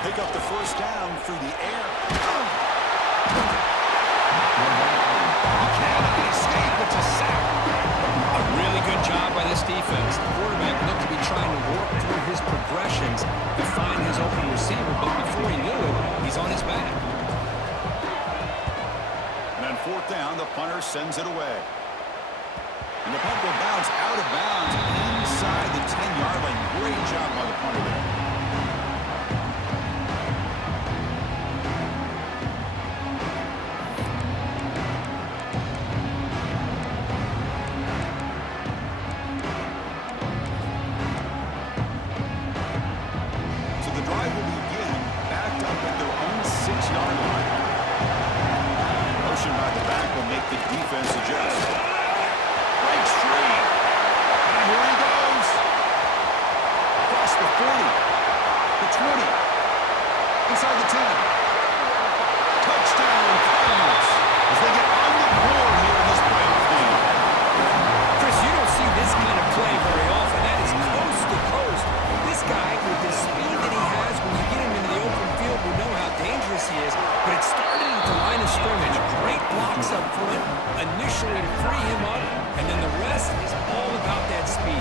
They'll pick up the first down through the air. Cannot escape. It's a sack. A really good job by this defense. The quarterback looked to be trying to work through his progressions to find his open receiver, but before he knew it, he's on his back. And on fourth down, the punter sends it away. And the punt will bounce out of bounds inside the 10-yard line. Great job by the punter there. So the drive will begin backed up at their own 6-yard line. Motion by the back will make the defense adjust. Breaks free. And here he goes. Across the 40. The 20. Inside the 10. Touchdown, Cardinals. As they get on the board here in this playoff game. Chris, you don't see this kind of play very often. That is coast to coast. This guy, with the speed that he has, when you get him into the open field, we know how dangerous he is. But it started at the line of scrimmage. Great blocks up front, initially to free him up, and then the rest is all about that speed.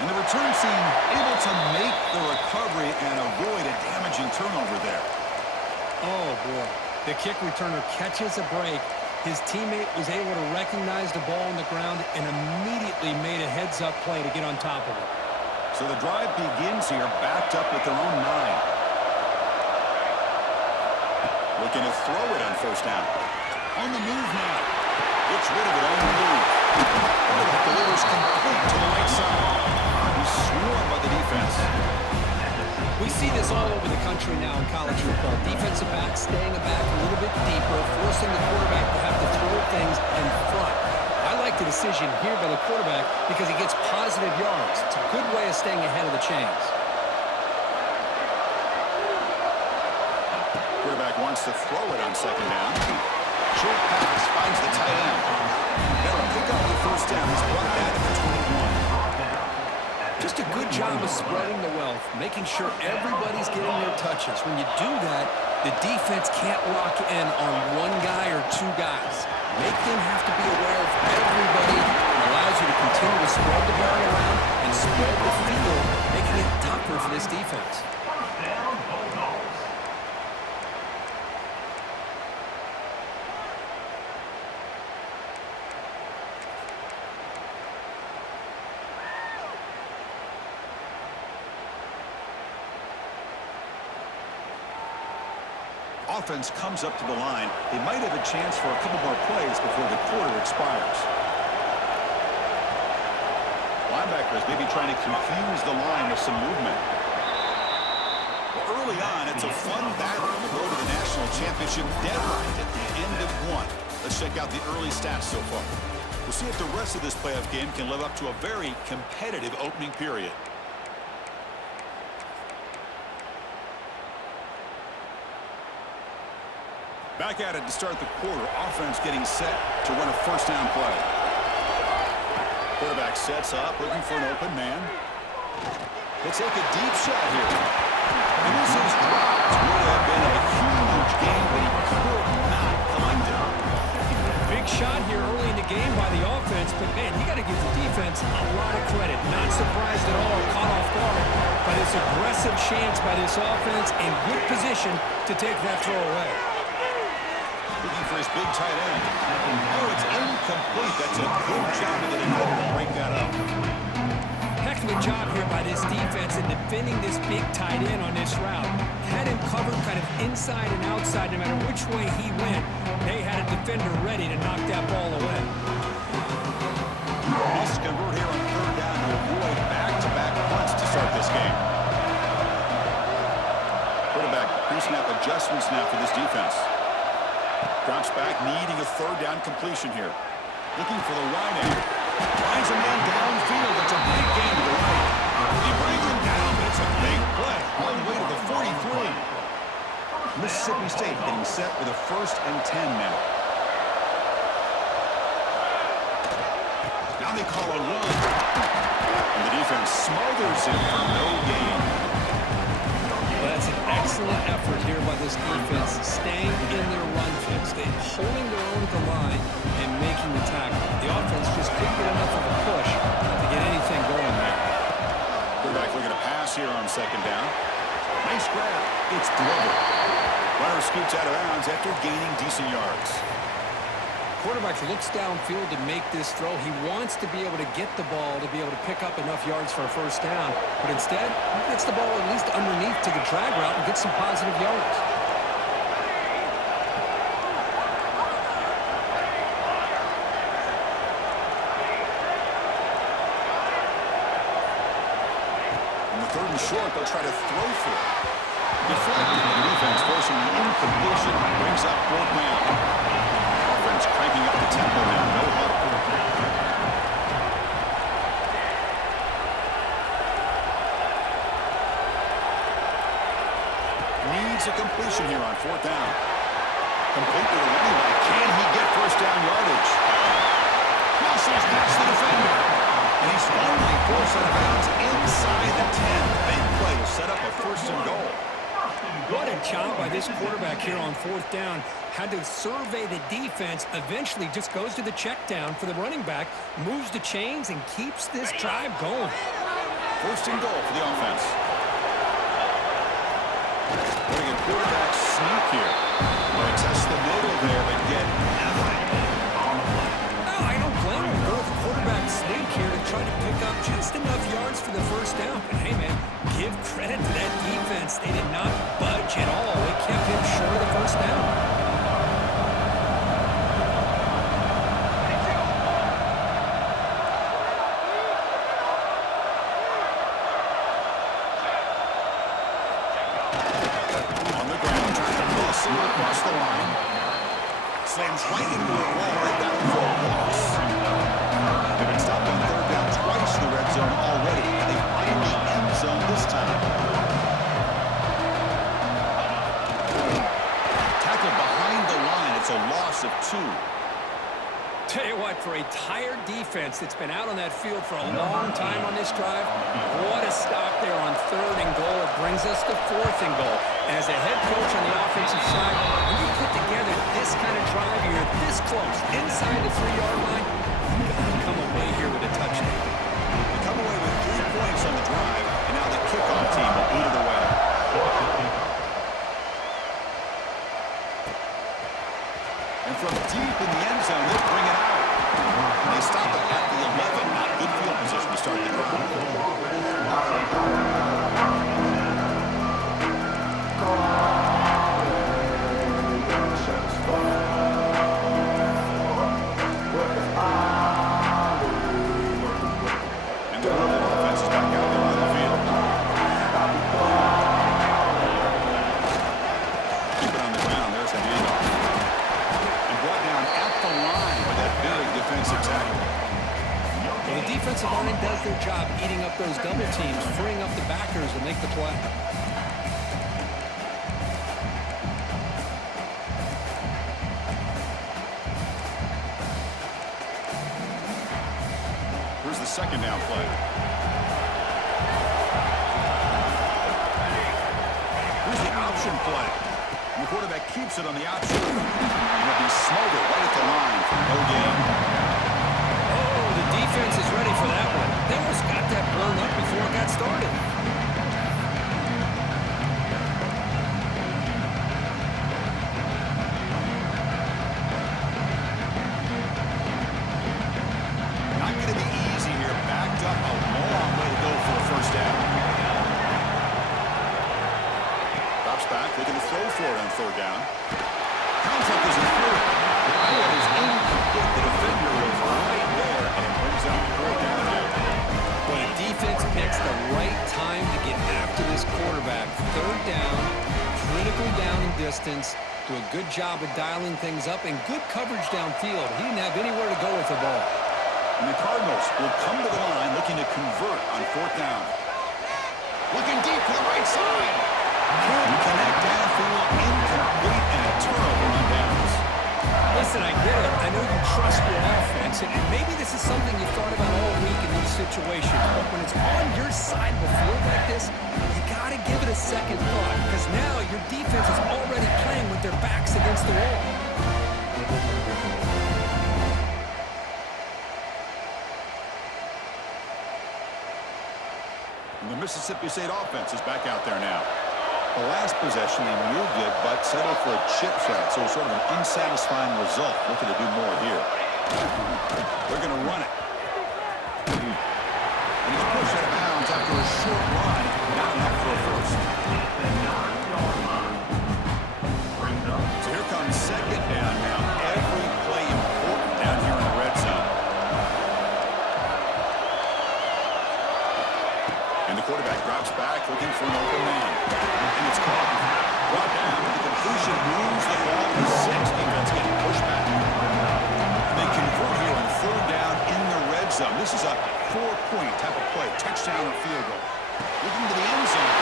And the return team able to make the recovery and avoid a damaging turnover there. Oh, boy. The kick returner catches a break. His teammate was able to recognize the ball on the ground and immediately made a heads-up play to get on top of it. So the drive begins here, backed up at their own 9. Looking to throw it on first down. On the move now. Gets rid of it on the move. Quarterback delivers complete to the right side. He's swarmed by the defense. We see this all over the country now in college football. Defensive backs staying back a little bit deeper, forcing the quarterback to have to throw things in front. I like the decision here by the quarterback because he gets positive yards. It's a good way of staying ahead of the chains. Quarterback wants to throw it on second down. Short pass finds the tight end. That'll pick up the first down. He's brought that at the 21. Just a good job of spreading the wealth, making sure everybody's getting their touches. When you do that, the defense can't lock in on one guy or two guys. Make them have to be aware of everybody. It allows you to continue to spread the ball around and spread the field, making it tougher for this defense. Offense comes up to the line. They might have a chance for a couple more plays before the quarter expires. Linebackers maybe trying to confuse the line with some movement. Well, early on, it's a fun battle on the road to the national championship deadline at the end of one. Let's check out the early stats so far. We'll see if the rest of this playoff game can live up to a very competitive opening period. Back at it to start the quarter. Offense getting set to run a first down play. Quarterback sets up, looking for an open man. He'll take a deep shot here. And this is dropped. Would have been a huge game, but he could not find it. Big shot here early in the game by the offense, but man, you got to give the defense a lot of credit. Not surprised at all, caught off guard by this aggressive chance by this offense in good position to take that throw away. Looking for his big tight end. Oh, it's incomplete. That's a good job of the defender to break that up. Heck of a job here by this defense in defending this big tight end on this route. Had him covered kind of inside and outside no matter which way he went. They had a defender ready to knock that ball away. Must convert here on third down to avoid back-to-back punts to start this game. Quarterback pre-snap adjustments now for this defense. Drops back, needing a third down completion here. Looking for the wide end. Finds a man downfield. It's a big gain to the right. He brings him down, but it's a big play. All the way to the 43. Mississippi State getting set with a 1st and 10 now. they call a run. And the defense smothers him for no gain. Well, that's an excellent effort here by this defense, staying in their run fix, holding their own at the line and making the tackle. The offense just couldn't get enough of a push to get anything going there. Quarterback looking to pass here on second down. Nice grab. It's Glover. Runner scoots out of bounds after gaining decent yards. Quarterback looks downfield to make this throw. He wants to be able to get the ball to be able to pick up enough yards for a first down. But instead, he gets the ball at least underneath to the drag route and gets some positive yards. On the third and short, they'll try to throw for it. Deflected. The defense forcing the incompletion. Brings up fourth down. Offense cranking up the tempo now. No huddle. Needs a completion here on fourth down. Complete to the running back. Can he get first down yardage? Muscles past the defender. And he's finally forced out of bounds inside the 10. Big play to set up a first and goal. What a job by this quarterback here on fourth down. Had to survey the defense, eventually just goes to the check down for the running back, moves the chains, and keeps this drive going. First and goal for the offense. Doing a quarterback sneak here. Going to test the middle there, but get nothing. No, I don't blame him. Go with the quarterback sneak here to try to pick up just enough yards for the first down. But hey, man, give credit to that defense. They did not budge at all. They kept him short of the first down. Across the line. Slams right into the wall right down for a loss. They've been stopped on third down twice in the red zone already. And they find the end zone this time. Tackled behind the line. It's a loss of 2. Tell you what, for a tired defense that's been out on that field for a long time on this drive, what a stop there on third and goal. It brings us to fourth and goal. And as a head coach on the offensive side, when you put together this kind of drive, you're this close, inside the 3-yard line, you got to come away here with a touchdown. They come away with 3 points on the drive, and now the kickoff team will lead it away. And from deep in the end zone, they'll bring it out. And they stop it at the 11. Not good field position to start the drive. And the Louisville offense is back out there on the field. Keep it on the ground. There's the handoff. Brought down at the line with that big defensive tackle. Well, the defensive line does their job eating up those double teams, freeing up the backers to make the play. Here's the second down play. Here's the option play. And the quarterback keeps it on the option. And it'll be smothered right at the line for no gain. Oh, the defense is ready for that one. They almost got that blown up before it got started. Not going to be easy here. Backed up a long way to go for a first down. Drops back, looking to throw for it on third down. Contact isn't through. That one is incomplete. The defender was right there, and it brings up fourth down here. But the defense picks the right time to get after this quarterback. Third down, critical down and distance. Do a good job of dialing things up and good coverage downfield. He didn't have anywhere to go with the ball. And the Cardinals will come to the line looking to convert on fourth down. Looking deep to the right side. Can't connect downfield, incomplete, and a turnover on downs. Listen, I get it. I know you trust your offense, and maybe this is something you thought about all week in these situations. But when it's on your side of the field like this, you got to give it a second thought, because now your defense is already playing with their backs against the wall. And the Mississippi State offense is back out there now. The last possession, they moved it, but settled for a chip shot, so sort of an unsatisfying result. Looking to do more here. They're going to run it. And he's pushed out of bounds after a short run. Not enough for a first. So here comes second down now. Every play important down here in the red zone. And the quarterback drops back, looking for an open man. And it's caught. Brought down, but the completion moves the ball to 6. Defense getting pushed back. And they convert here on third down in the red zone. This is a 4-point type of play. Touchdown or field goal. Looking to the end zone.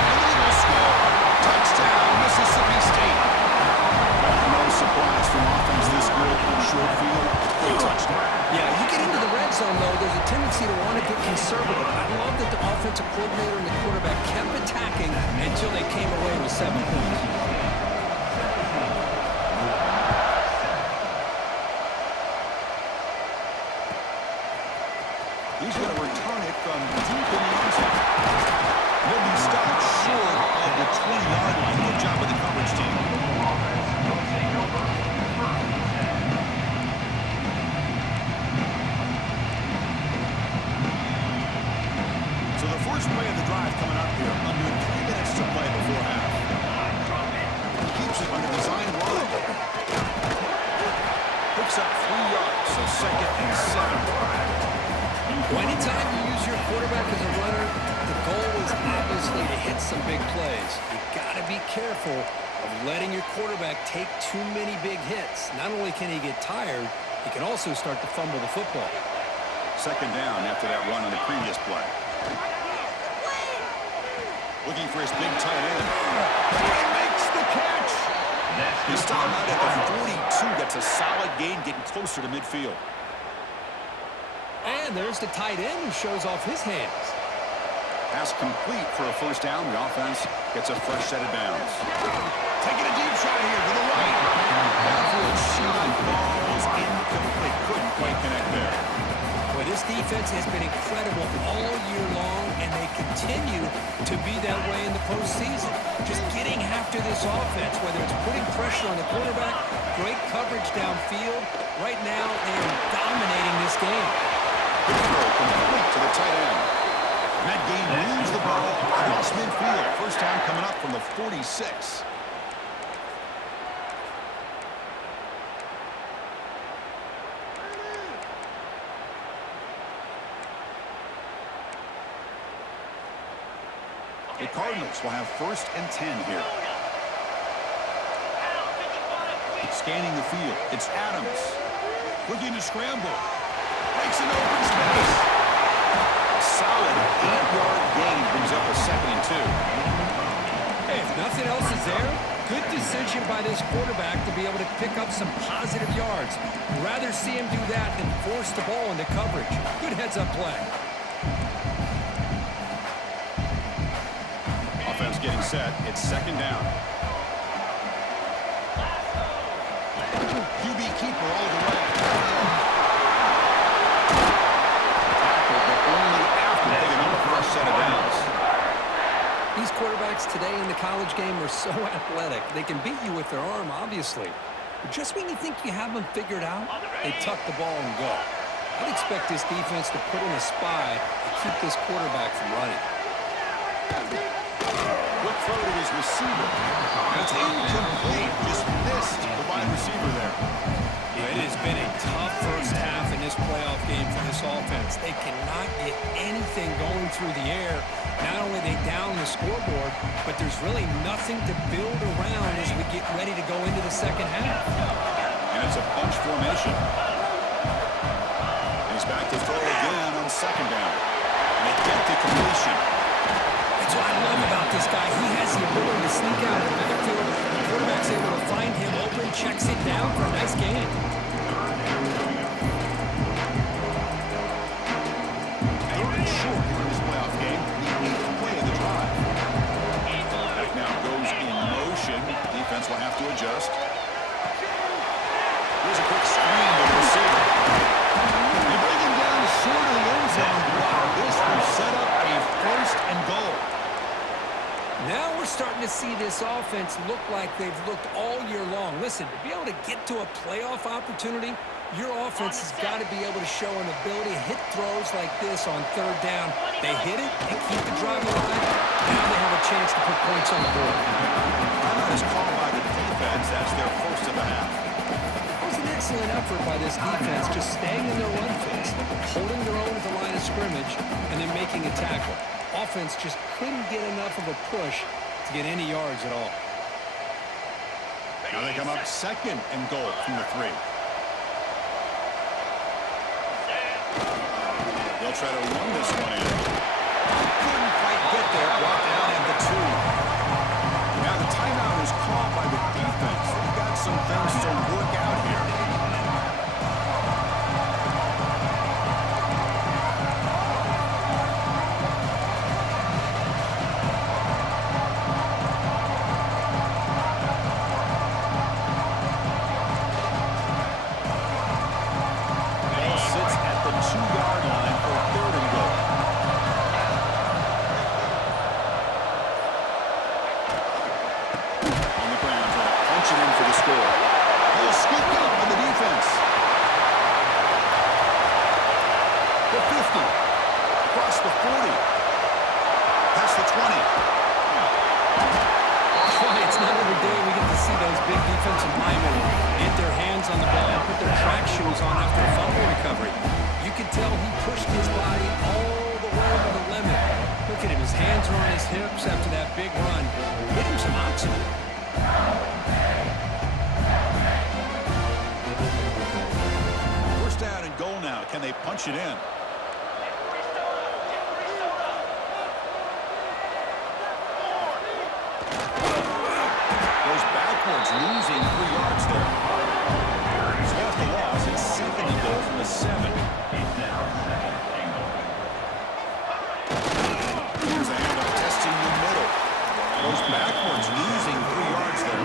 And they will score. Touchdown, Mississippi State. No surprise from offense this good. Short field, great touchdown. Yeah, you get into the red zone, though, there's a tendency to want to get conservative. I love that the offensive coordinator and the quarterback kept attacking until they came away with 7 points. He's going to return it from deep in the end zone. He'll be stopped short of the 20-yard line. Good job with the coverage team. So the first play of the drive coming up here, under 3 minutes to play before half. Keeps it on the design run. Picks up 3 yards, so second and 7. Well, anytime you use your quarterback as a runner, the goal is obviously to hit some big plays. You got to be careful of letting your quarterback take too many big hits. Not only can he get tired, he can also start to fumble the football. Second down after that run on the previous play. Looking for his big tight end. He makes the catch. He's stopped out at the 42. That's a solid gain, getting closer to midfield. And there's the tight end who shows off his hands. Pass complete for a first down. The offense gets a fresh set of downs. Taking a deep shot here to the right. Downfield shot falls incomplete. Couldn't quite connect there. Boy, this defense has been incredible all year long, and they continue to be that way in the postseason. Just getting after this offense, whether it's putting pressure on the quarterback, great coverage downfield. Right now, they are dominating this game. Good throw complete to the tight end. And that game moves the ball across midfield. First down coming up from the 46. The Cardinals will have first and 10 here. Scanning the field. It's Adams. Looking to scramble. Breaks an open space. Solid 8-yard gain. Brings up a 2nd and 2. Hey, if nothing else is there, good decision by this quarterback to be able to pick up some positive yards. Rather see him do that than force the ball into coverage. Good heads-up play. Offense getting set. It's second down. QB keeper all the way. Tackle, but only after picking up a fresh set of downs. These quarterbacks today in the college game are so athletic. They can beat you with their arm, obviously. But just when you think you have them figured out, they tuck the ball and go. I'd expect this defense to put in a spy to keep this quarterback from running. Quick throw to his receiver. That's incomplete. Just missed the wide receiver there. It has been a tough first half in this playoff game for this offense. They cannot get anything going through the air. Not only they down the scoreboard, but there's really nothing to build around as we get ready to go into the second half. And it's a bunch formation. And he's back to throw again on second down. And they get the completion. That's what I love about this guy. He has the ability to sneak out of the backfield. The quarterback's able to find him open, checks it down for a nice gain. Third and short here in this playoff game. The 8th play of the drive. Back now goes in motion. Defense will have to adjust. Here's a quick screen to the receiver. They bring him down short of the end zone. Wow, this will set up a first and goal. Now we're starting to see this offense look like they've looked all year long. Listen, to be able to get to a playoff opportunity, your offense has got to be able to show an ability to hit throws like this on third down. They hit it and keep the drive alive. Now they have a chance to put points on the board. Timeout is called by the defense. That's their first of the half. It was an excellent effort by this defense, just staying in their run fix, holding their own at the line of scrimmage, and then making a tackle. Offense just couldn't get enough of a push to get any yards at all. Now they come up second and goal from the 3. They'll try to run this one in. Couldn't quite get there. Brought down at the 2. Now the timeout is called by the defense. They've got some things to work out here. Can they punch it in? Goes backwards, losing 3 yards there. So after the loss, it's second and goal from the 7. Here's a handoff testing the middle. Goes backwards, losing 3 yards there.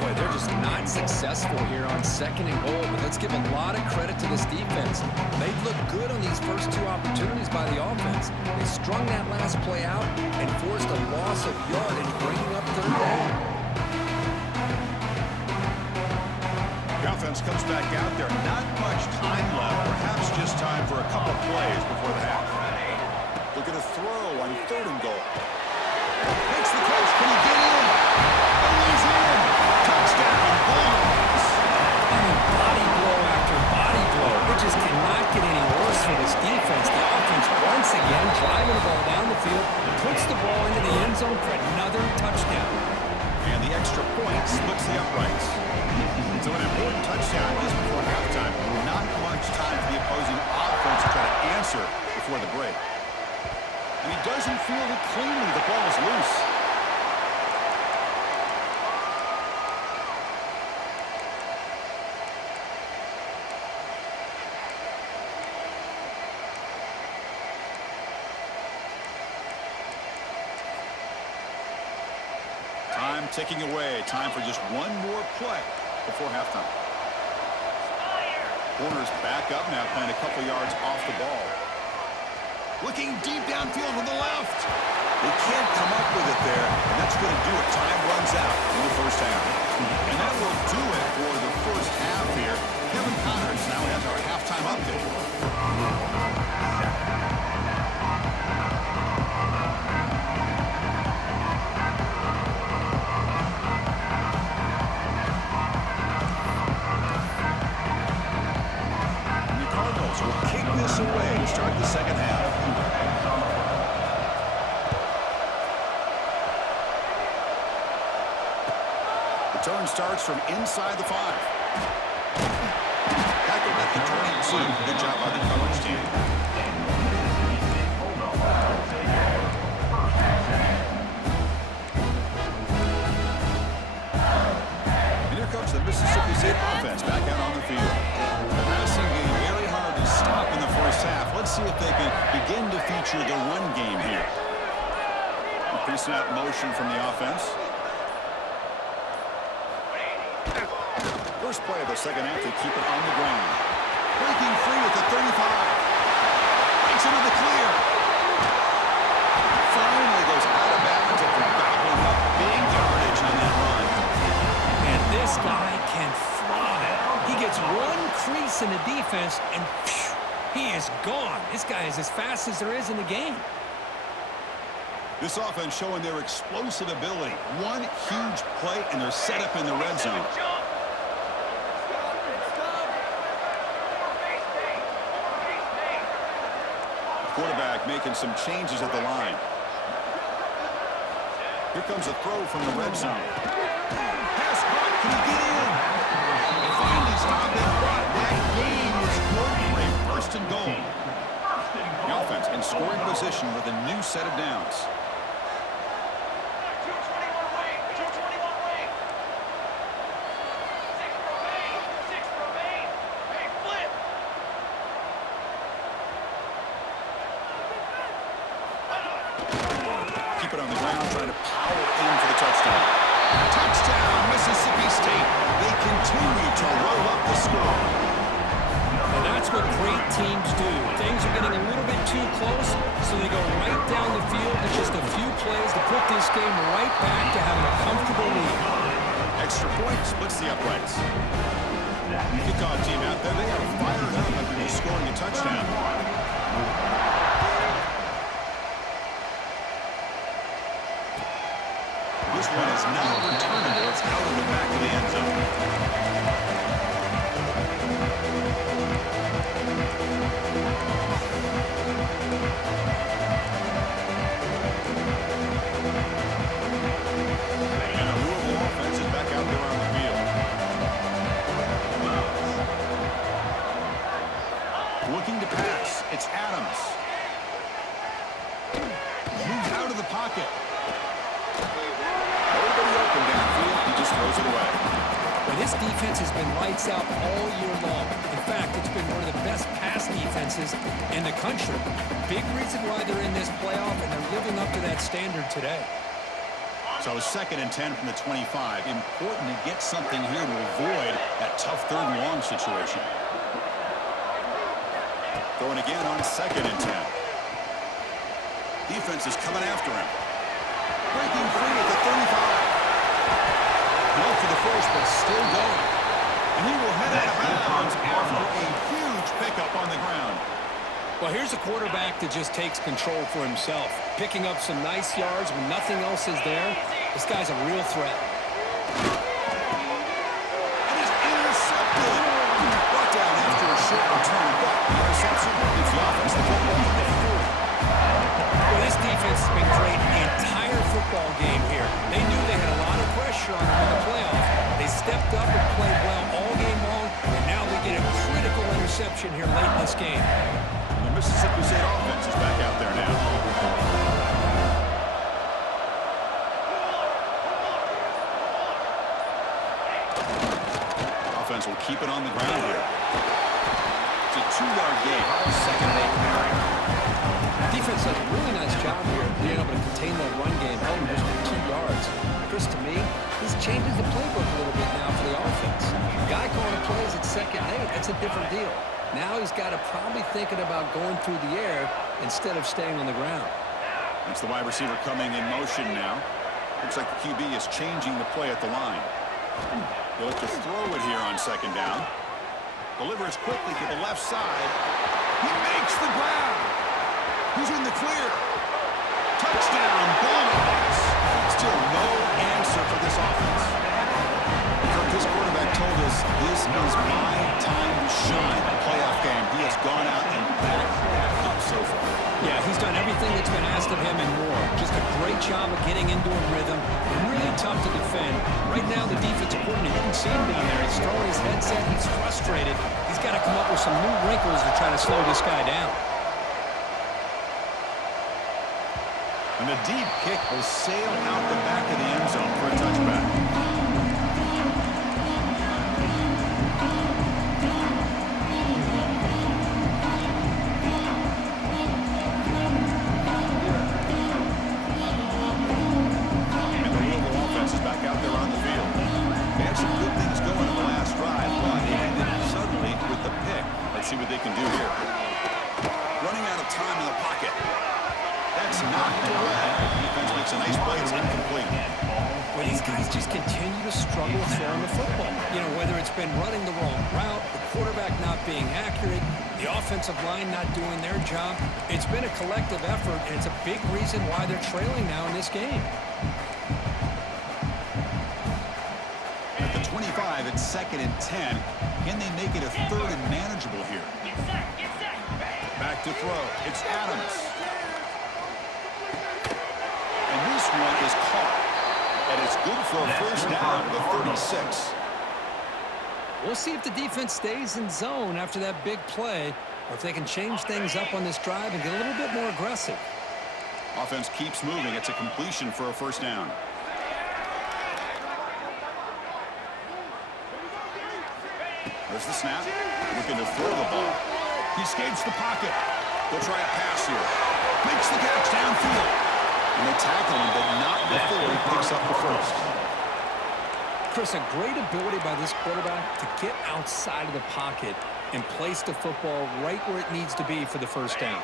Boy, they're just not successful here on second and goal, but let's give a lot of credit to this defense. They've looked good on these first 2 opportunities by the offense. They strung that last play out and forced a loss of yardage, bringing up third down. The offense comes back out there. Not much time left. Perhaps just time for a couple plays before the half. Look at a throw on third and goal. Makes the catch. Can he get in? And he's in. Touchdown, Bulldogs. Body blow after body blow. It just cannot get any worse for this defense. The offense once again driving the ball down the field, puts the ball into the end zone for another touchdown. And the extra point splits the uprights. So an important touchdown is before halftime. Not much time for the opposing offense to try to answer before the break. And he doesn't field it cleanly. The ball is loose. Time ticking away. Time for just one more play before halftime. Corners back up now, playing a couple yards off the ball. Looking deep downfield to the left. They can't come up with it there, and that's going to do it. Time runs out in the first half. And that will do it for the first half here. Kevin Connors now has our halftime update. Will kick this away to start the second half. The turn starts from inside the 5. Tackled at the 22. Good job by the coverage team. get offense back out on the field. The passing game very hard to stop in the first half. Let's see if they can begin to feature the run game here. Pre-snap motion from the offense. First play of the second half, they keep it on the ground. Breaking free at the 35. Breaks into the clear. Finally goes out of bounds after gobbling up big yardage on that run. And this guy can fly. He gets one crease in the defense, and phew, he is gone. This guy is as fast as there is in the game. This offense showing their explosive ability. One huge play, and they're set up in the red zone. Quarterback making some changes at the line. Here comes a throw from the red zone. Pass caught. Can he get in? They finally stop it. That game is good for a first and goal. The offense in scoring position with a new set of downs. Keep it on the ground, trying to power in for the touchdown. Touchdown, Mississippi State. They continue to roll up the score. And that's what great teams do. Things are getting a little bit too close, so they go right down the field with just a few plays to put this game right back to having a comfortable lead. Extra point splits the uprights. Kickoff team out there, they are fired up after scoring a touchdown. This one is not returnable. It's out of the back of the end zone. And a Louisville offense is back out there on the field. Looking to pass. It's Adams. Moves out of the pocket. Nobody open downfield. He just throws it away. But this defense has been lights out all year long. In fact, it's been one of the best pass defenses in the country. Big reason why they're in this playoff, and they're living up to that standard today. So 2nd and 10 from the 25. Important to get something here to avoid that tough 3rd and long situation. Throwing again on 2nd and 10. Defense is coming after him. Breaking free at the 35. Well for the first, but still going. And he will head out of bounds after a huge pickup on the ground. Well, here's a quarterback that just takes control for himself, picking up some nice yards when nothing else is there. This guy's a real threat. And he's intercepted. Brought down after a short return, but the interception is the offensive football at the 40. Well, this defense has been great the entire football game here. They knew they had a lot of pressure on them in the playoff. They stepped up and played well all game long, and now they get a critical interception here late in this game. The Mississippi State offense is back out there now. Offense will keep it on the ground here. It's a 2-yard gain. 2nd and 8 carry. Defense does a really nice job here being able to contain that run game, held him just at 2 yards. Chris, to me, this changes the playbook a little bit now for the offense. The guy calling plays at 2nd and 8, that's a different deal. Now he's got to probably thinking about going through the air instead of staying on the ground. That's the wide receiver coming in motion now. Looks like the QB is changing the play at the line. They'll look to throw it here on 2nd down. Delivers quickly to the left side. He makes the grab. He's in the clear. Touchdown, Bulldogs. Still no answer for this offense. Kirk, this quarterback told us this is my time to shine. A playoff game. He has gone out and backed that up so far. Yeah, he's done everything that's been asked of him and more. Just a great job of getting into a rhythm. Really tough to defend. Right now, the defensive coordinator, you can see him down there. He's throwing his headset. He's frustrated. He's got to come up with some new wrinkles to try to slow this guy down. And the deep kick will sail out the back of the end zone for a touchback. they can do here. Running out of time in the pocket. That's knocked away. Defense makes a nice play. It's incomplete. Well, these guys just continue to struggle throwing the football. You know, whether it's been running the wrong route, the quarterback not being accurate, the offensive line not doing their job. It's been a collective effort, and it's a big reason why they're trailing now in this game. At the 25, it's 2nd and 10. Can they make it a 3rd and manageable here? Back to throw. It's Adams. And this one is caught. And it's good for a first down to the 36. We'll see if the defense stays in zone after that big play, or if they can change things up on this drive and get a little bit more aggressive. Offense keeps moving. It's a completion for a first down. There's the snap. Looking to throw the ball. He escapes the pocket. They'll try a pass here. Makes the catch downfield. And they tackle him, but not before he picks up the first. Chris, a great ability by this quarterback to get outside of the pocket and place the football right where it needs to be for the first down.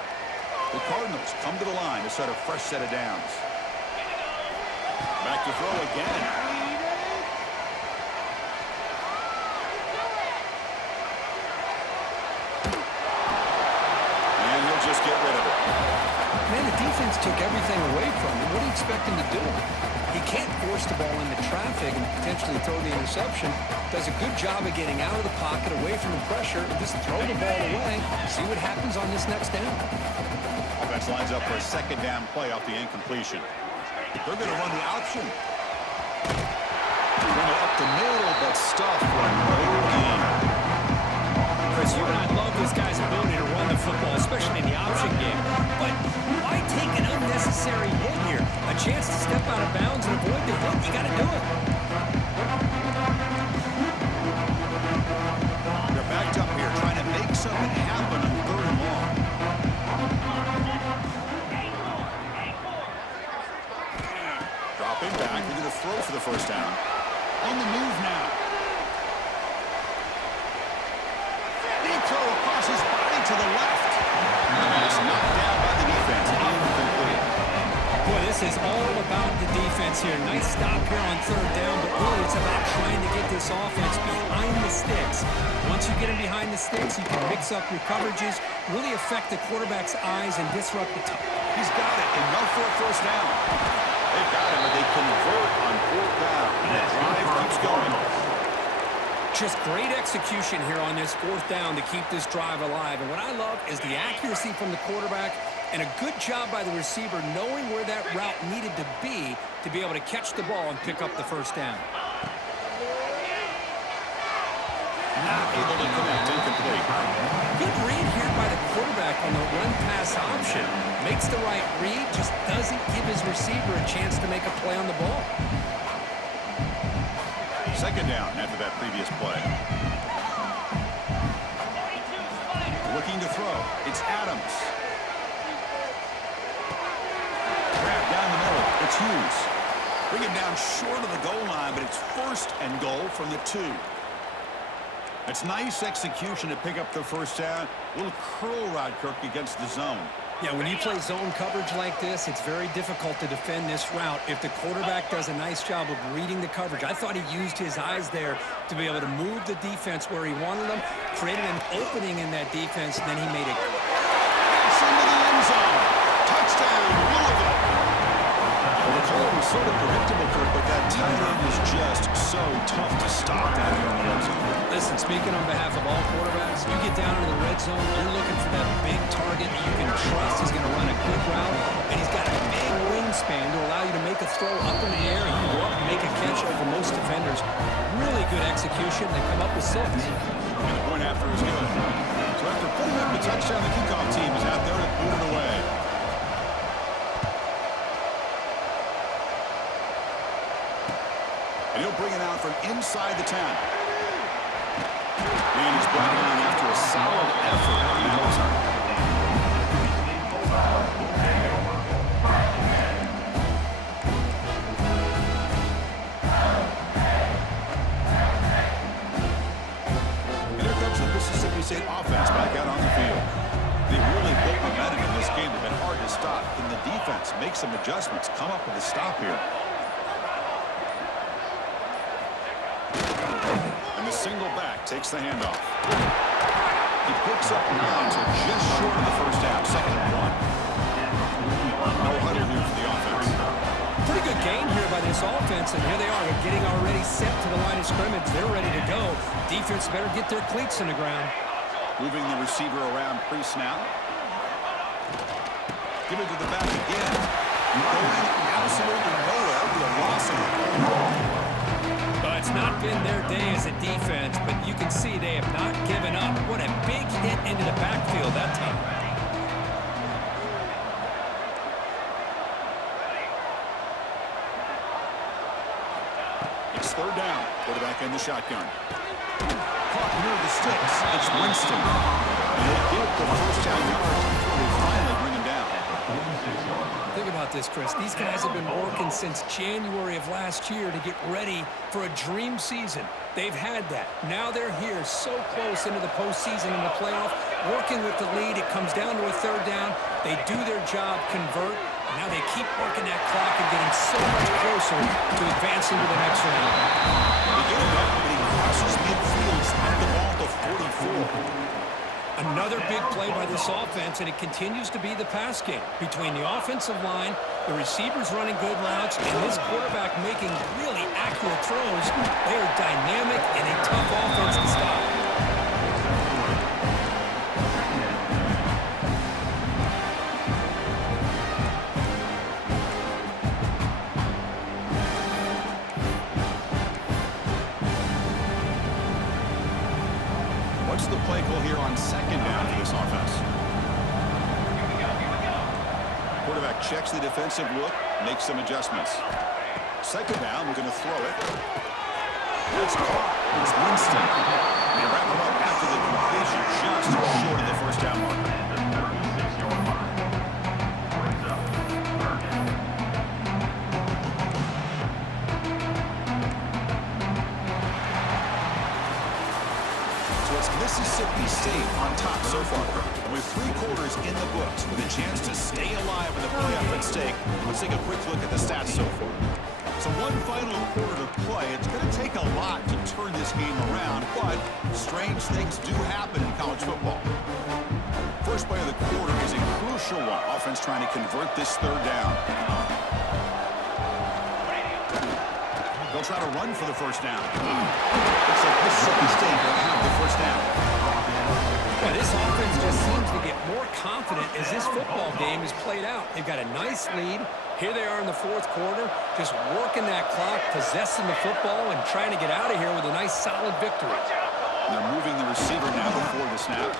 The Cardinals come to the line to set a fresh set of downs. Back to throw again. And he'll just get rid of it. Man, the defense took everything away from him. What do you expect him to do? He can't force the ball into traffic and potentially throw the interception. Does a good job of getting out of the pocket, away from the pressure, and just throw the ball away. See what happens on this next down. Offense lines up for a 2nd down play off the incompletion. They're going to run the option. Run it up the middle, but stuff for no gain. Chris, you and I love this guy's ability to run the football, especially in the option game. But why take an unnecessary hit here? A chance to step out of bounds and avoid the hit. You got to do it. They're backed up here trying to make something happen on 3rd and long. Dropping back. They're going to throw for the first down. On the move now. Deep throw across his body to the left. It's knocked down by the defense. Incomplete. Boy, this is all about the defense here. Nice stop here on 3rd down, but really it's about trying to get this offense behind the sticks. Once you get them behind the sticks, you can mix up your coverages, really affect the quarterback's eyes and disrupt the top. He's got it. Enough for a first down. They've got him, but they convert on 4th down. And the drive keeps going. Just great execution here on this 4th down to keep this drive alive. And what I love is the accuracy from the quarterback and a good job by the receiver knowing where that route needed to be able to catch the ball and pick up the first down. Not able to connect. Incomplete. Good read here by the quarterback on the run-pass option. Makes the right read, just doesn't give his receiver a chance to make a play on the ball. 2nd down after that previous play. Looking to throw. It's Adams. Grab down the middle. It's Hughes. Bring it down short of the goal line, but it's 1st and goal from the 2. It's nice execution to pick up the first down. A little curl rod, Kirk, against the zone. Yeah, when you play zone coverage like this, it's very difficult to defend this route if the quarterback does a nice job of reading the coverage. I thought he used his eyes there to be able to move the defense where he wanted them, created an opening in that defense, and then he made it. It's into the end zone. Touchdown, Louisville. Well, the call was sort of predictable, Kirk, but that tight end is just so tough to stop down here in the red zone. Listen, speaking on behalf of all quarterbacks, you get down into the red zone, you're looking for that big target that you can trust is going to run a good route, and he's got a big wingspan to allow you to make a throw up in the air. He can go up and make a catch over most defenders. Really good execution. They come up with 6. And the point after is good. So after putting up the touchdown, the kickoff team is out there to boot it away. And he'll bring it out from inside the 10. And he's brought down after a solid effort on the outside. And here comes the Mississippi State offense back out on the field. They really built momentum in this game. They've been hard to stop. Can the defense make some adjustments, come up with a stop here? And the single back takes the handoff. He picks up 9, so just short of the first half, 2nd and 1. No huddle here for the offense. Pretty good game here by this offense, and here they are. They're getting already set to the line of scrimmage. They're ready to go. Defense better get their cleats in the ground. Moving the receiver around pre-snap. Give it to the back again. Going absolutely nowhere with a loss of it. Well, it's not been their day as a defense, but you can see they have not given up. What a big hit into the backfield that time. It's 3rd down. Quarterback in the shotgun. Caught near the sticks. It's Winston. And they get the first down yards before they finally bring him down. Think about this, Chris. These guys have been working since January of last year to get ready for a dream season. They've had that. Now they're here so close into the postseason and the playoff, working with the lead. It comes down to a 3rd down. They do their job, convert. Now they keep working that clock and getting so much closer to advancing to the next round. They get it back, but he crosses midfield at the ball to 44. Another big play by this offense, and it continues to be the pass game. Between the offensive line, the receivers running good routes, and this quarterback making really accurate throws, they are dynamic and a tough offense to stop. What's the play call here on 2nd down for this offense? Quarterback checks the defensive look, makes some adjustments. 2nd down, we're going to throw it. That's caught. It's Winston. They wrap him up after the completion, just short of the first down marker. Mississippi State on top so far. And with 3 quarters in the books, with a chance to stay alive in the playoff at stake, let's take a quick look at the stats so far. So one final quarter to play. It's going to take a lot to turn this game around, but strange things do happen in college football. First play of the quarter is a crucial one. Offense trying to convert this 3rd down. They'll try to run for the first down. Looks like Mississippi State will have the first down. Well, this offense just seems to get more confident as this football game is played out. They've got a nice lead. Here they are in the 4th quarter, just working that clock, possessing the football, and trying to get out of here with a nice, solid victory. They're moving the receiver now before the snap.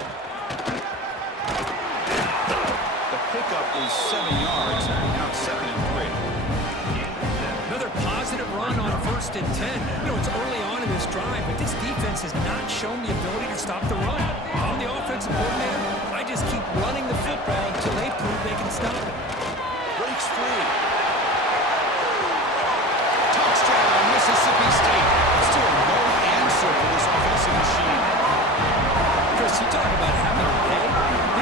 The pickup is 7 yards, now 2nd and 3. Another positive run on 1st and 10. You know, it's early on in this drive, but this defense has not shown the ability to stop the run. I'm the offensive coordinator. I just keep running the football until they prove they can stop it. Breaks free. Touchdown, Mississippi State. Still no answer for this offensive machine. Chris, you talk about having a day.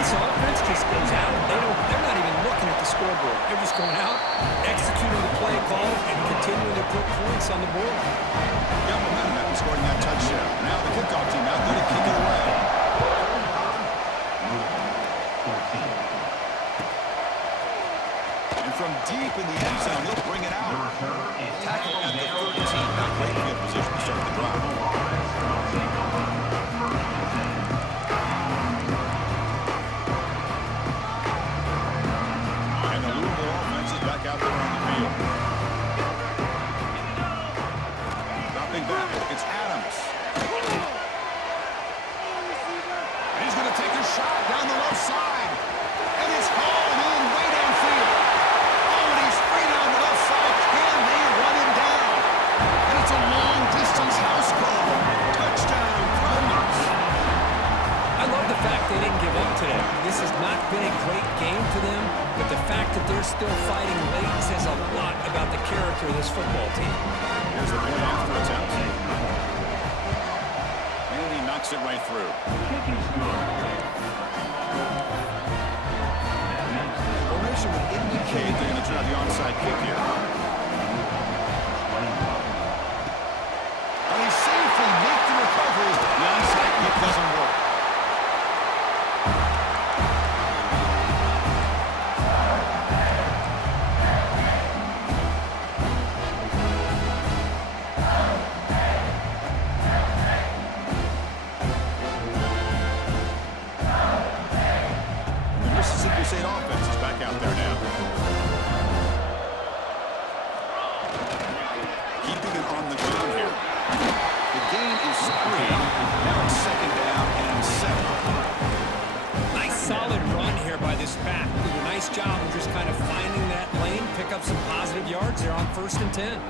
This offense just goes out. They're not even looking at the scoreboard. They're just going out, executing the play call, and continuing to put points on the board. Got momentum after scoring that touchdown. Now the kickoff team out there to kick it away. And from deep in the end zone, they'll bring it out. Tackle at the 13. Not great field position to start the drive. And the Louisville offense is back out there on the field. Dropping back, it's Adams. And he's going to take a shot down the left side. And it's hauled in way downfield. Oh, and he's free down the left side. Can they run him down? And it's a long-distance house call. Touchdown, Cardinals. I love the fact they didn't give up today. This has not been a great game for them, but the fact that they're still fighting late says a lot about the character of this football team. Here's the point after attempt. And he knocks knocks it right through. Formation would indicate they're going to try the onside kick here. And they safely make the recovery. The onside kick doesn't work. State offense is back out there now. Keeping it on the ground here. The gain is 3. Now it's 2nd down and 7. Nice solid run here by this back. Did a nice job of just kind of finding that lane, pick up some positive yards there on 1st and 10.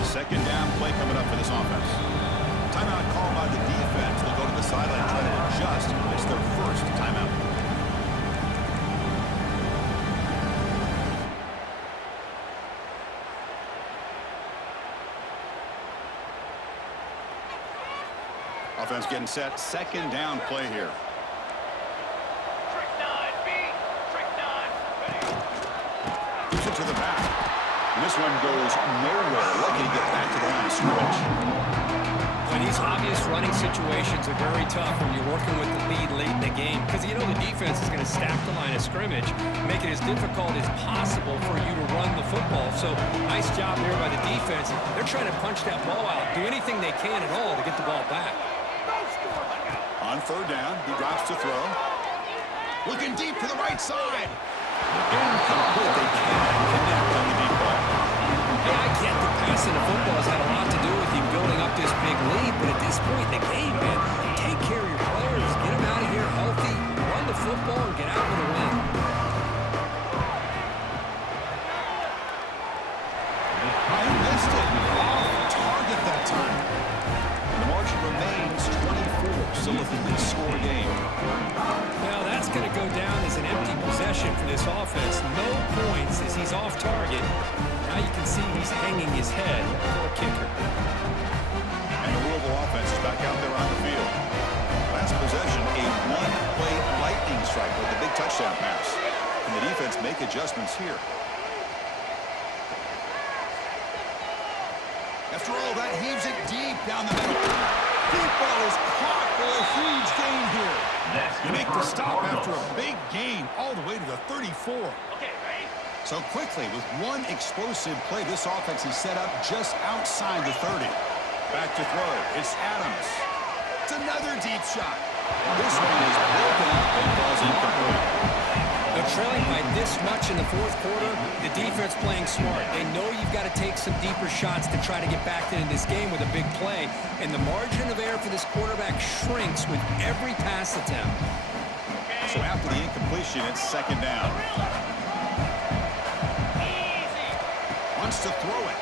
2nd down play coming up for this offense. Timeout called by the defense. They'll go to the sideline and try to adjust. It's their first timeout. Offense getting set. 2nd down play here. Trick 9, B. Trick 9. Ready. Keeps it to the back. And this one goes nowhere. Lucky to get back to the line of scrimmage. And these obvious running situations are very tough when you're working with the lead late in the game because you know the defense is going to stack the line of scrimmage, make it as difficult as possible for you to run the football. So nice job there by the defense. They're trying to punch that ball out, do anything they can at all to get the ball back. On 3rd down, he drops to throw. Looking deep to the right side. Incomplete. They cannot connect on the deep ball. Yeah, I get the passing of football has had a lot to do with you building up this big lead, but at this point in the game, man, take care of your players. Get them out of here healthy, run the football, and get out with a win. I missed it. Off target that time. And the margin remains 24. Still a 3-score game. Now that's going to go down as an empty possession for this offense. No points as he's off target. Now you can see he's hanging his head for a kicker. And the Louisville offense is back out there on the field. Last possession, a one-play lightning strike with a big touchdown pass. Can the defense make adjustments here? After all, that heaves it deep down the middle. Deep ball is caught for a huge gain here. You make the stop after a big gain all the way to the 34. Okay, ready? So quickly, with one explosive play, this offense is set up just outside the 30. Back to throw. It's Adams. It's another deep shot. This one is broken up and falls incomplete. They're trailing by this much in the 4th quarter. The defense playing smart. They know you've got to take some deeper shots to try to get back into this game with a big play. And the margin of error for this quarterback shrinks with every pass attempt. So after the incompletion, it's 2nd down. Wants to throw it.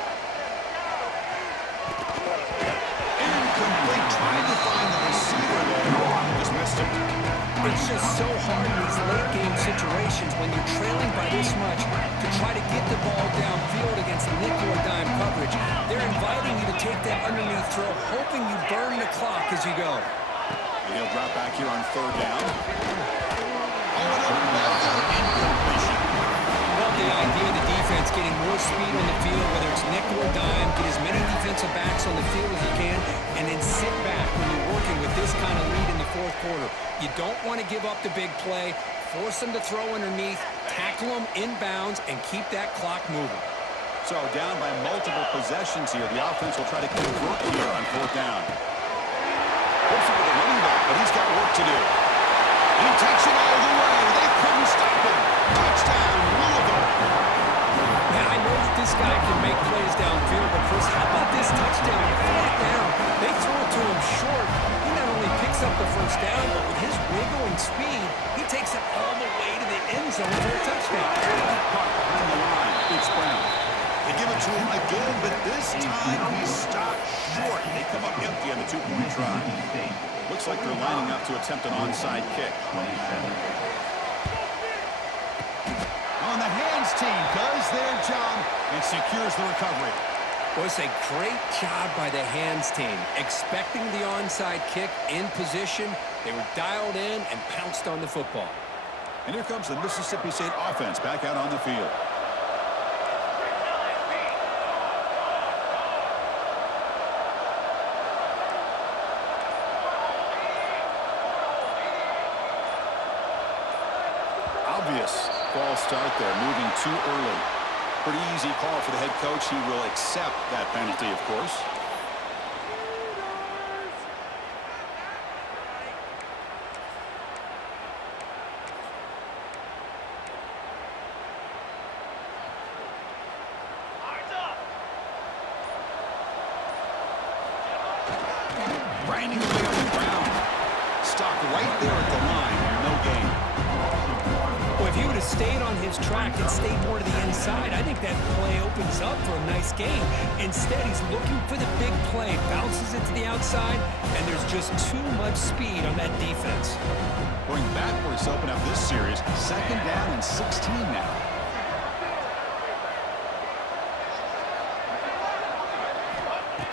Incomplete. Trying to find the receiver there. Just missed him. It's just so hard in these late game situations when you're trailing by this much to try to get the ball downfield against nickel or dime coverage. They're inviting you to take that underneath throw, hoping you burn the clock as you go. He'll drop back here on 3rd down. Oh, and another incompletion. Well, the idea of the defense getting more speed on the field, whether it's nickel or dime, get as many defensive backs on the field as you can, and then sit back when you're working with this kind of lead in the 4th quarter. You don't want to give up the big play, force them to throw underneath, tackle them inbounds, and keep that clock moving. So down by multiple possessions here. The offense will try to convert here on 4th down. Hooks it with the running back, but he's got work to do. And he takes it all the way. They couldn't stop him. Touchdown, Louisville. Man, I know that this guy can make plays downfield, but Chris, how about this touchdown? 4th down. They throw it to him short. He not only picks up the 1st down, but with his wiggling speed, he takes it all the way to the end zone for a touchdown. Caught behind the line. It's Brown. They give it to him again, but this time he stopped short. They come up empty on the 2-point try. Looks like they're lining up to attempt an onside kick. On the hands team does their job and secures the recovery. Well, it's a great job by the hands team. Expecting the onside kick in position, they were dialed in and pounced on the football. And here comes the Mississippi State offense back out on the field. Obvious false start there, moving too early. Pretty easy call for the head coach. He will accept that penalty, of course. Grinding away on the ground. Stopped right there at the line. No gain. Well, if he would have stayed on his track and stayed more to the inside, I think that play opens up for a nice gain. Instead, he's looking for the big play, bounces it to the outside, and there's just too much speed on that defense. Going backwards to open up this series. 2nd down and 16 now.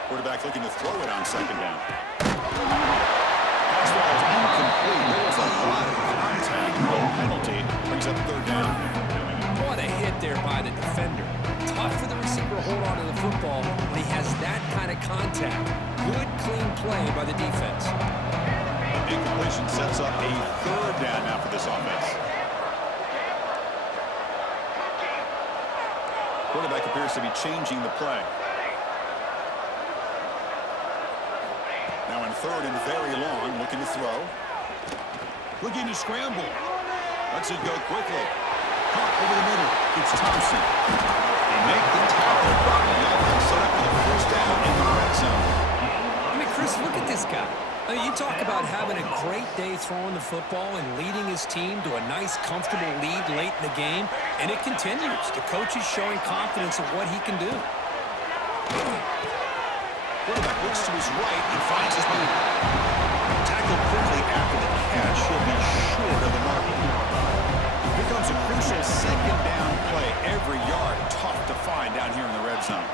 Quarterback looking to throw it on 2nd down. Pass ball is incomplete. There was a lot of contact. No penalty. Brings up 3rd down. What a hit there by the defender. Tough for the receiver to hold on to the football when he has that kind of contact. Good, clean play by the defense. Incompletion sets up a 3rd down now for this offense. Quarterback appears to be changing the play. Now in 3rd and very long, looking to throw. Looking to scramble. Lets it go quickly. Caught over the middle. It's Thompson. They make the tackle. The offense set up with a 1st down in the red zone. I mean, Chris, look at this guy. I mean, you talk about having a great day throwing the football and leading his team to a nice, comfortable lead late in the game, and it continues. The coach is showing confidence of what he can do. Quarterback looks to his right and finds his man. Tackled quickly after the catch. He'll be short of the mark. Here comes a crucial 2nd down play. Every yard tough to find down here in the red zone.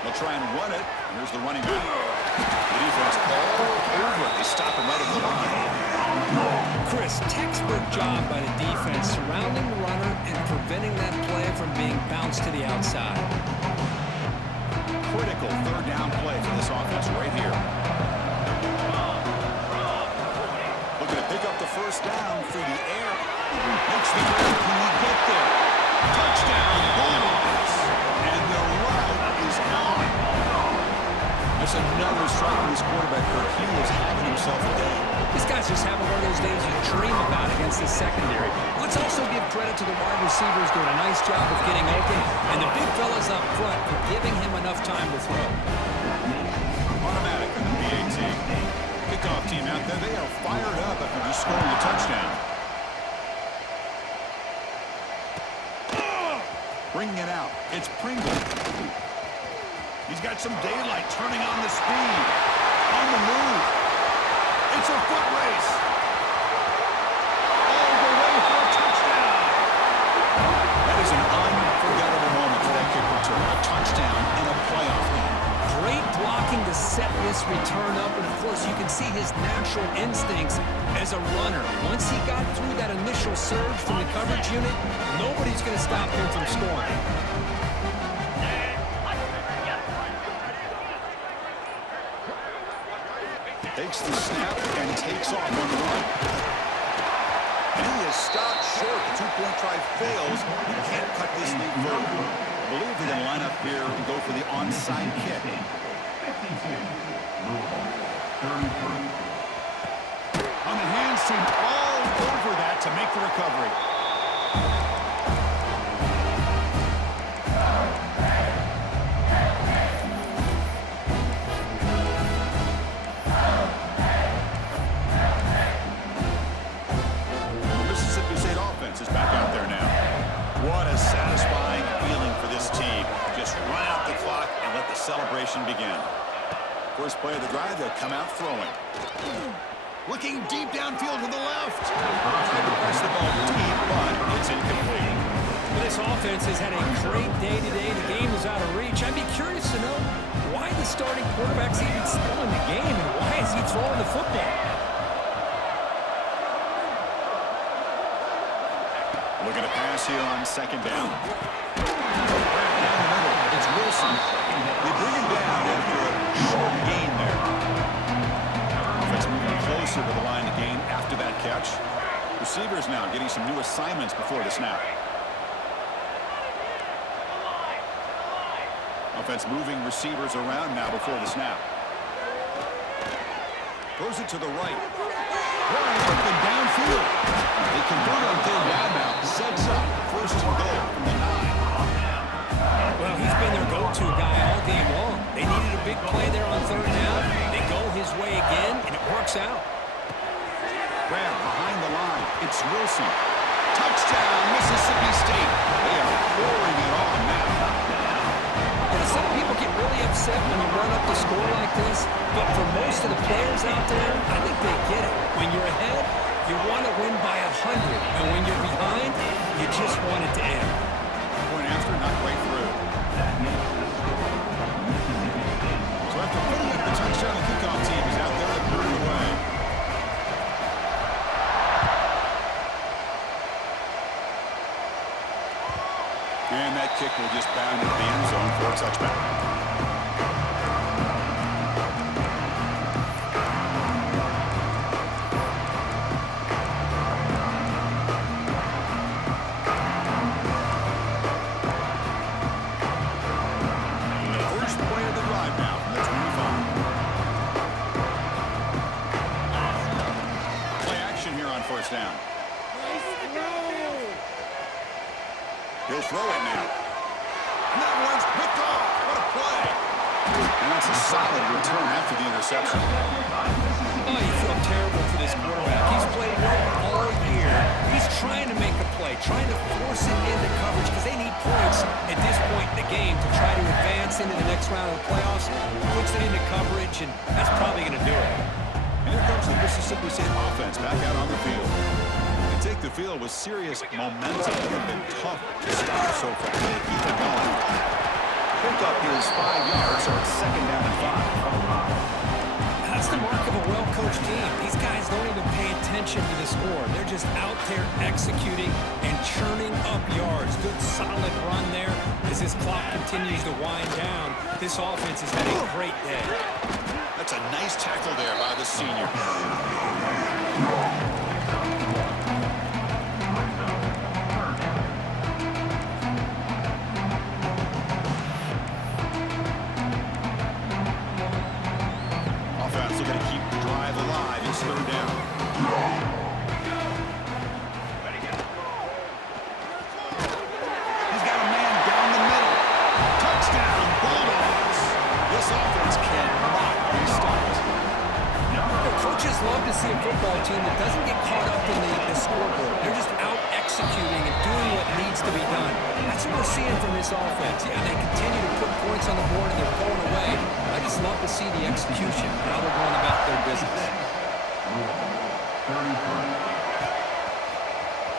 They'll try and run it. Here's the running back. The defense all over it. They stop him right at the line. Chris, textbook job by the defense surrounding the runner and preventing that play from being bounced to the outside. Critical 3rd down play for this offense right here. Looking to pick up the 1st down through the air. Makes the grab. Can he get there? Touchdown, Bulldogs. And the route is on. There's another strike from his quarterback, Kirk. He is having himself a day. This guy's just having one of those days you dream about against the secondary. Let's also give credit to the wide receivers doing a nice job of getting open, and the big fellas up front for giving him enough time to throw. Automatic in the PAT. Kickoff team out there. They are fired up after just scoring a touchdown. Bringing it out. It's Pringle. He's got some daylight, turning on the speed. On the move. It's a foot race. All the way for a touchdown. That is an unforgettable moment for that kick return. A touchdown in a playoff game. Great blocking to set this return up, and of course you can see his natural instincts as a runner. Once he got through that initial surge from the coverage unit, nobody's going to stop him from scoring. Takes the snap and takes off on the run. And he is stopped short. The 2-point try fails. He can't cut this lead further. I believe they're going to line up here and go for the onside kick. On the hands team, all over that to make the recovery. Is back out there now. What a satisfying feeling for this team. Just run out the clock and let the celebration begin. First play of the drive, they'll come out throwing. Looking deep downfield to the left. Trying to press the ball deep, but it's incomplete. This offense has had a great day today. The game is out of reach. I'd be curious to know why the starting quarterback's even still in the game and why is he throwing the football? Looking to pass here on second down. Down the middle, it's Wilson. They bring him down after a short gain there. Offense moving closer to the line to gain after that catch. Receivers now getting some new assignments before the snap. Offense moving receivers around now before the snap. Throws it to the right. Wide open downfield. They convert on third down now. Sets up first and goal from the 9. Well, he's been their go-to guy all game long. They needed a big play there on third down. They go his way again, and it works out. Grab behind the line. It's Wilson. Touchdown, Mississippi State. They are pouring it on now. Some people get really upset when you run up the score like this, but for most of the players out there, I think they get it. When you're ahead, you want to win by 100, and when you're behind, you just want it to end. Point after, not quite through. So after putting up the touchdown, the kickoff team is out there to put it away. And that kick will just bound into the end zone for a touchback. The first play of the drive now from the 25. Play action here on first down. He'll throw it now. And that one's picked off. What a play. And that's a solid return after the interception. Oh, you feel terrible for this quarterback. He's played well all year. He's trying to make a play, trying to force it into coverage because they need points at this point in the game to try to advance into the next round of the playoffs. Puts it into coverage, and that's probably going to do it. And here comes the Mississippi State offense back out on the field. Take the field with serious momentum. It has been tough to stop so far. They keep it going. Pickup is 5 yards, so it's second down and 5. That's the mark of a well-coached team. These guys don't even pay attention to the score. They're just out there executing and churning up yards. Good, solid run there. As this clock continues to wind down, this offense has had a great day. That's a nice tackle there by the senior. Love to see a football team that doesn't get caught up in the scoreboard. They're just out executing and doing what needs to be done. That's what we're seeing from this offense. Yeah, they continue to put points on the board and they're pulling away. I just love to see the execution, how they're going about their business.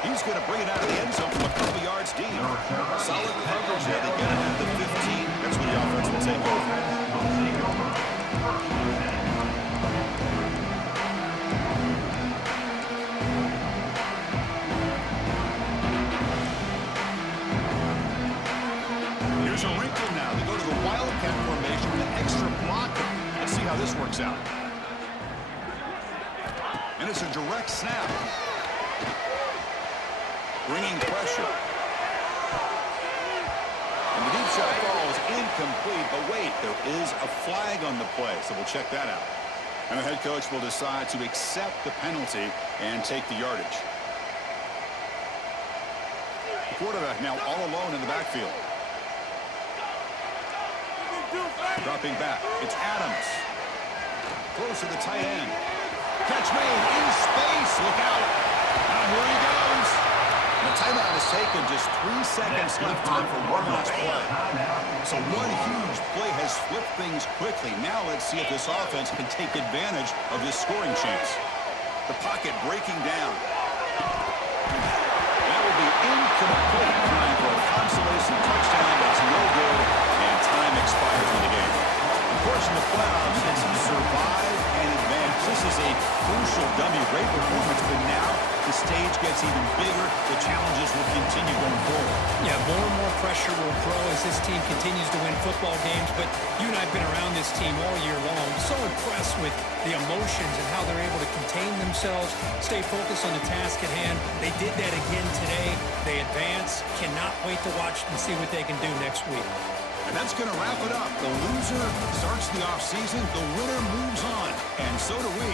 He's going to bring it out of the end zone from a couple yards deep. Solid coverage there. They get it at the 15. That's when the offense will take over. Here's a wrinkle now. They go to the Wildcat formation with an extra blocker. Let's see how this works out. And it's a direct snap. Bringing pressure. And the deep shot falls incomplete. But wait, there is a flag on the play, so we'll check that out. And the head coach will decide to accept the penalty and take the yardage. The quarterback now all alone in the backfield. Dropping back. It's Adams. Close to the tight end. Catch made in space. Look out. Now here he goes. And the timeout is taken. Just 3 seconds left time for one last play. So one huge play has flipped things quickly. Now let's see if this offense can take advantage of this scoring chance. The pocket breaking down. That will be incomplete. Trying for a consolation touchdown is no good, and time expires in the game. Of course, in the playoffs, it's survive and advance. This is a crucial W. Great performance, but now the stage gets even bigger. The challenges will continue going forward. Yeah, more and more pressure will grow as this team continues to win football games, but you and I have been around this team all year long. So impressed with the emotions and how they're able to contain themselves, stay focused on the task at hand. They did that again today. They advance. Cannot wait to watch and see what they can do next week. And that's going to wrap it up. The loser starts the offseason. The winner moves on. And so do we.